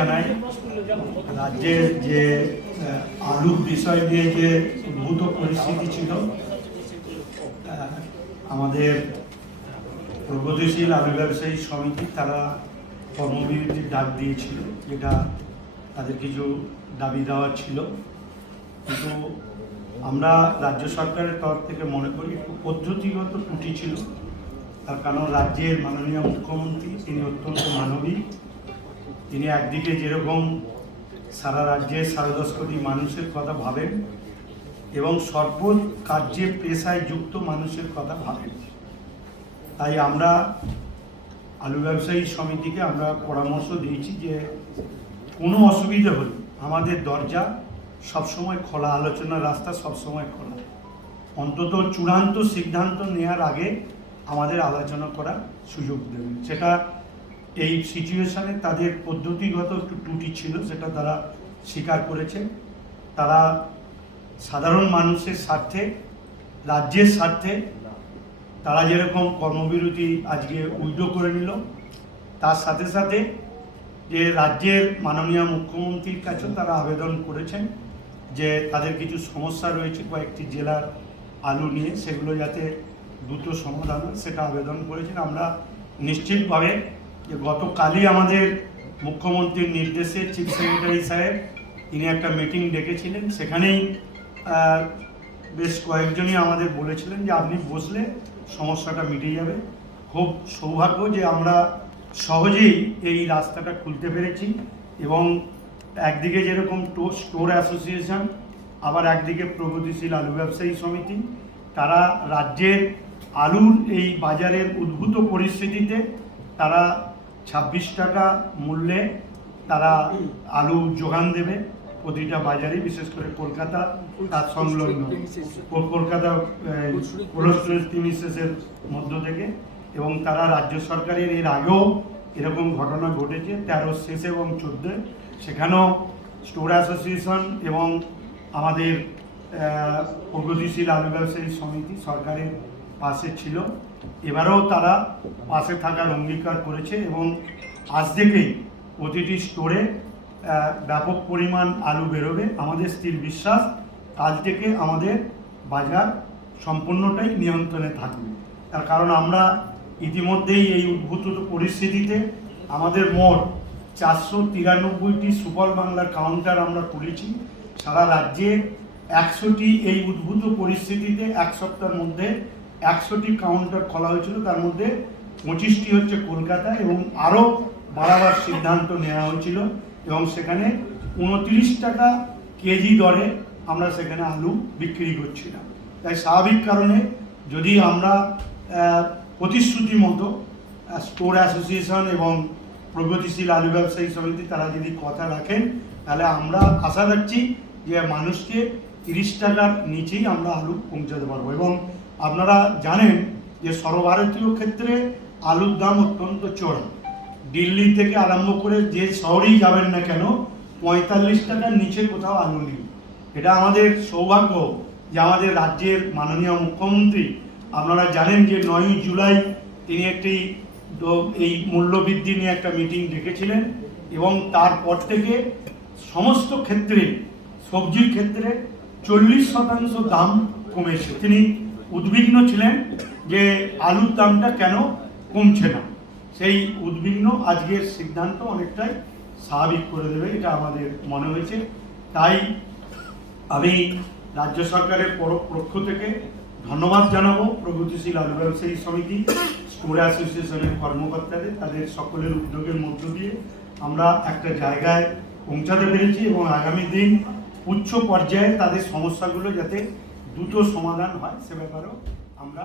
জানাই রাজ্যের যে আলুর বিষয় নিয়ে যে উদ্ভূত পরিস্থিতি ছিল আমাদের প্রগতিশীল আলু ব্যবসায়ী সমিতি, তারা কর্মবিরতির ডাক দিয়েছিল, যেটা তাদের কিছু দাবি দেওয়া ছিল। কিন্তু আমরা রাজ্য সরকারের তরফ থেকে মনে করি একটু পদ্ধতিগত ত্রুটি ছিল। তার কারণ রাজ্যের মাননীয় মুখ্যমন্ত্রী, তিনি অত্যন্ত মানবিক। তিনি একদিকে যেরকম সারা রাজ্যের সাড়ে দশ কোটি মানুষের কথা ভাবেন এবং সর্ব কার্যে পেশায় যুক্ত মানুষের কথা ভাবেন। তাই আমরা আলু ব্যবসায়ী সমিতিকে আমরা পরামর্শ দিয়েছি যে কোনো অসুবিধে হলে আমাদের দরজা সবসময় খোলা, আলোচনার রাস্তা সবসময় খোলা। অন্তত চূড়ান্ত সিদ্ধান্ত নেওয়ার আগে আমাদের আলোচনা করার সুযোগ দেবেন। সেটা এই সিচুয়েশানে তাদের পদ্ধতিগত একটু ত্রুটি ছিল, সেটা তারা স্বীকার করেছে তারা সাধারণ মানুষের স্বার্থে, রাজ্যের স্বার্থে তারা যেরকম কর্মবিরতি আজকে উইড্রো করে নিল, তার সাথে সাথে যে রাজ্যের মাননীয় মুখ্যমন্ত্রীর কাছেও তারা আবেদন করেছেন যে তাদের কিছু সমস্যা রয়েছে কয়েকটি জেলার আলু নিয়ে, সেগুলো যাতে দ্রুত সমাধান সেটা আবেদন করেছেন। আমরা নিশ্চিতভাবে যে গতকালই আমাদের মুখ্যমন্ত্রীর নির্দেশে চিফ সেক্রেটারি সাহেব তিনি একটা মিটিং ডেকেছিলেন। সেখানেই বেশ কয়েকজনই আমাদের বলেছিলেন যে আপনি বসলে সমস্যাটা মিটে যাবে। খুব সৌভাগ্য যে আমরা সহজেই এই রাস্তাটা খুলতে পেরেছি এবং একদিকে যেরকম স্টোর অ্যাসোসিয়েশন, আবার একদিকে প্রগতিশীল আলু ব্যবসায়ী সমিতি। তারা রাজ্যের আলুর এই বাজারের উদ্ভূত পরিস্থিতিতে তারা ছাব্বিশ টাকা মূল্যে তারা আলু যোগান দেবে প্রতিটা বাজারে, বিশেষ করে কলকাতা, তার সংলগ্ন। কলকাতা প্রিমিসেসের মধ্য থেকে এবং তারা রাজ্য সরকারের এর আগেও এরকম ঘটনা ঘটেছে, তেরো শেষ এবং চোদ্দোয়। সেখানেও স্টোর অ্যাসোসিয়েশন এবং আমাদের প্রগতিশীল আলু ব্যবসায়ী সমিতি সরকারের পাশে ছিল। এবারেও তারা পাশে থাকার অঙ্গীকার করেছে এবং আজ থেকেই প্রতিটি স্টোরে ব্যাপক পরিমাণ আলু বেরোবে। আমাদের স্থির বিশ্বাস, কাল থেকে আমাদের বাজার সম্পূর্ণটাই নিয়ন্ত্রণে থাকবে। তার কারণ আমরা ইতিমধ্যেই এই উদ্ভূত পরিস্থিতিতে আমাদের মোট চারশো তিরানব্বইটি সুপার বাংলার কাউন্টার আমরা খুলেছি সারা রাজ্যে একশোটি এই উদ্ভূত পরিস্থিতিতে এক সপ্তাহের মধ্যে একশোটি কাউন্টার খোলা হয়েছিল, তার মধ্যে পঁচিশটি হচ্ছে কলকাতা এবং আরও বাড়াবার সিদ্ধান্ত নেওয়া হয়েছিল এবং সেখানে উনত্রিশ টাকা কেজি দরে আমরা সেখানে আলু বিক্রি করছিলাম। তাই স্বাভাবিক কারণে যদি আমরা প্রতিশ্রুতি মতো স্টোর অ্যাসোসিয়েশন এবং প্রগতিশীল আলু ব্যবসায়ী সমিতি তারা যদি কথা রাখেন, তাহলে আমরা আশা রাখছি যে মানুষকে তিরিশ টাকার নিচেই আমরা আলু পৌঁছাতে পারব এবং আপনারা জানেন যে সর্বভারতীয় ক্ষেত্রে আলুর দাম অত্যন্ত চড়া। দিল্লি থেকে আরম্ভ করে যে শহরেই যাবেন না কেন, পঁয়তাল্লিশ টাকার নিচে কোথাও আলু নেই। এটা আমাদের সৌভাগ্য যে আমাদের রাজ্যের মাননীয় মুখ্যমন্ত্রী, আপনারা জানেন যে নয়ই জুলাই তিনি একটি এই মূল্যবৃদ্ধি নিয়ে একটা মিটিং ডেকেছিলেন এবং তারপর থেকে সমস্ত ক্ষেত্রে, সবজির ক্ষেত্রে চল্লিশ শতাংশ দাম কমেছে। তিনি উদ্বিগ্ন ছিলেন যে আলুর দামটা কেন কমছে না। সেই উদ্বিগ্ন আজকের সিদ্ধান্ত অনেকটাই স্বাভাবিক করে দেবে, এটা আমাদের মনে হয়েছে। তাই আমি রাজ্য সরকারের পক্ষ থেকে ধন্যবাদ জানাব প্রগতিশীল আলু ব্যবসায়ী সমিতি স্টোর অ্যাসোসিয়েশনের কর্মকর্তাদের, তাদের সকলের উদ্যোগের মধ্য দিয়ে আমরা একটা জায়গায় পৌঁছাতে পেরেছি এবং আগামী দিন উচ্চ পর্যায়ে তাদের সমস্যাগুলো যাতে দ্রুত সমাধান হয় সে ব্যাপারেও আমরা